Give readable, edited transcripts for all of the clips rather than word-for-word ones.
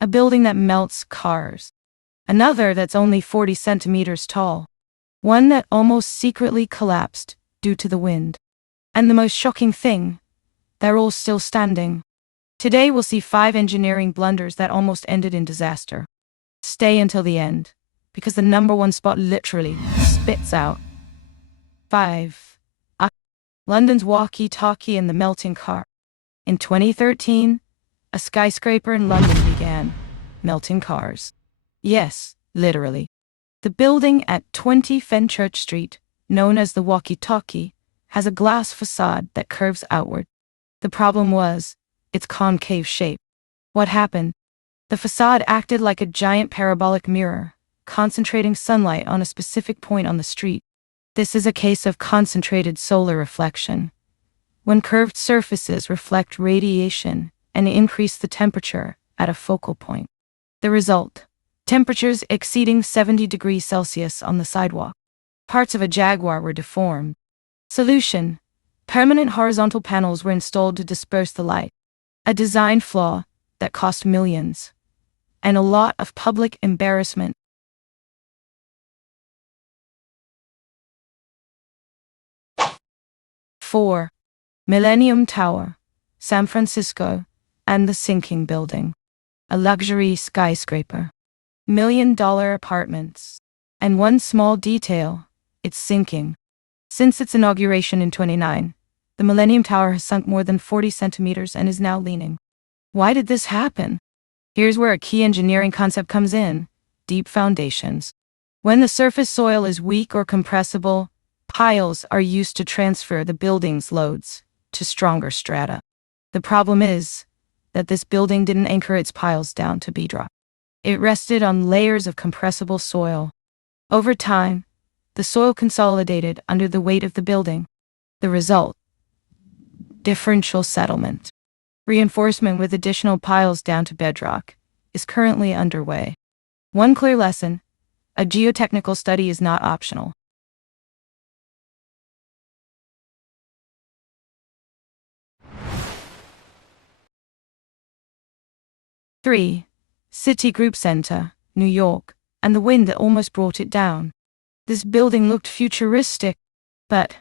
a building that melts cars, another that's only 40 centimeters tall, one that almost secretly collapsed due to the wind. And the most shocking thing, they're all still standing. Today we'll see 5 engineering blunders that almost ended in disaster. Stay until the end, because the number one spot literally spits out. 5. London's walkie-talkie and the melting car. In 2013, a skyscraper in London began melting cars. Yes, literally. The building at 20 Fenchurch Street, known as the walkie-talkie, has a glass facade that curves outward. The problem was its concave shape. What happened? The facade acted like a giant parabolic mirror, concentrating sunlight on a specific point on the street. This is a case of concentrated solar reflection. When curved surfaces reflect radiation and increase the temperature at a focal point. The result: temperatures exceeding 70 degrees Celsius on the sidewalk. Parts of a Jaguar were deformed. Solution: permanent horizontal panels were installed to disperse the light. A design flaw that cost millions. And a lot of public embarrassment. 4. Millennium Tower, San Francisco, and the sinking building. A luxury skyscraper. $1 million apartments. And one small detail, it's sinking. Since its inauguration in 2009, the Millennium Tower has sunk more than 40 centimeters and is now leaning. Why did this happen? Here's where a key engineering concept comes in: deep foundations. When the surface soil is weak or compressible, piles are used to transfer the building's loads to stronger strata. The problem is that this building didn't anchor its piles down to bedrock. It rested on layers of compressible soil. Over time, the soil consolidated under the weight of the building. The result: differential settlement. Reinforcement with additional piles down to bedrock is currently underway. One clear lesson: a geotechnical study is not optional. Three, Citigroup Center, New York, and the wind that almost brought it down. This building looked futuristic, but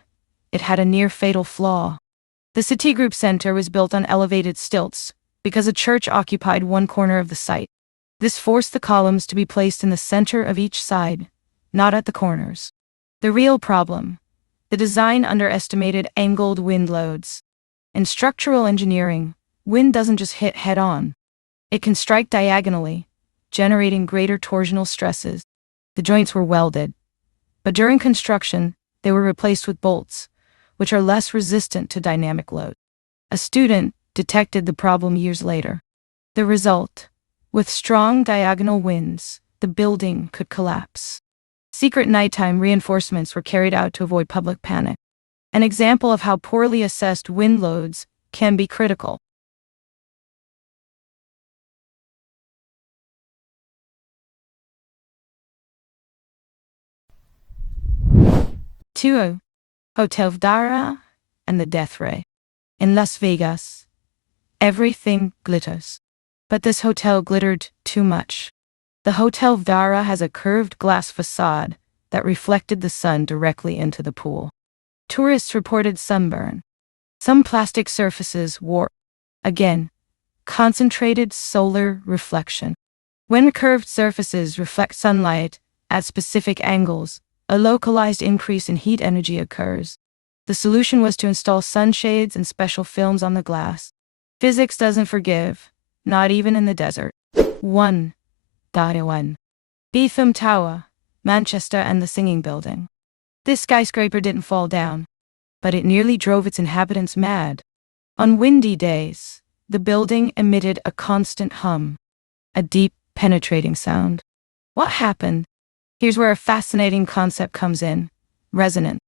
it had a near-fatal flaw. The Citigroup Center was built on elevated stilts because a church occupied one corner of the site. This forced the columns to be placed in the center of each side, not at the corners. The real problem: the design underestimated angled wind loads. In structural engineering, wind doesn't just hit head-on. It can strike diagonally, generating greater torsional stresses. The joints were welded, but during construction, they were replaced with bolts, which are less resistant to dynamic load. A student detected the problem years later. The result: with strong diagonal winds, the building could collapse. Secret nighttime reinforcements were carried out to avoid public panic. An example of how poorly assessed wind loads can be critical. 2. Hotel Vdara and the Death Ray. In Las Vegas, everything glitters. But this hotel glittered too much. The Hotel Vdara has a curved glass facade that reflected the sun directly into the pool. Tourists reported sunburn. Some plastic surfaces wore. Again, concentrated solar reflection. When curved surfaces reflect sunlight at specific angles, a localized increase in heat energy occurs. The solution was to install sunshades and special films on the glass. Physics doesn't forgive, not even in the desert. 1. Beetham Tower, Manchester, and the Singing Building. This skyscraper didn't fall down, but it nearly drove its inhabitants mad. On windy days, the building emitted a constant hum, a deep, penetrating sound. What happened? Here's where a fascinating concept comes in: resonance.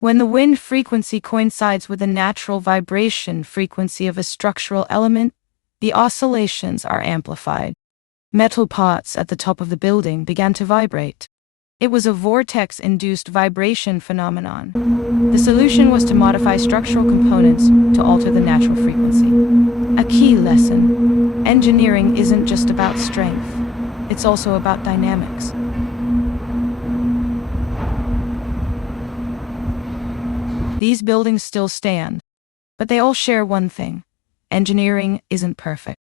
When the wind frequency coincides with the natural vibration frequency of a structural element, the oscillations are amplified. Metal pots at the top of the building began to vibrate. It was a vortex-induced vibration phenomenon. The solution was to modify structural components to alter the natural frequency. A key lesson: engineering isn't just about strength, it's also about dynamics. These buildings still stand, but they all share one thing: engineering isn't perfect.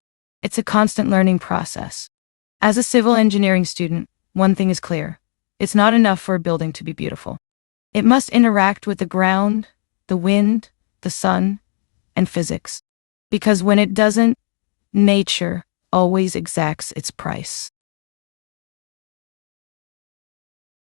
It's a constant learning process. As a civil engineering student, one thing is clear: it's not enough for a building to be beautiful. It must interact with the ground, the wind, the sun, and physics. Because when it doesn't, nature always exacts its price.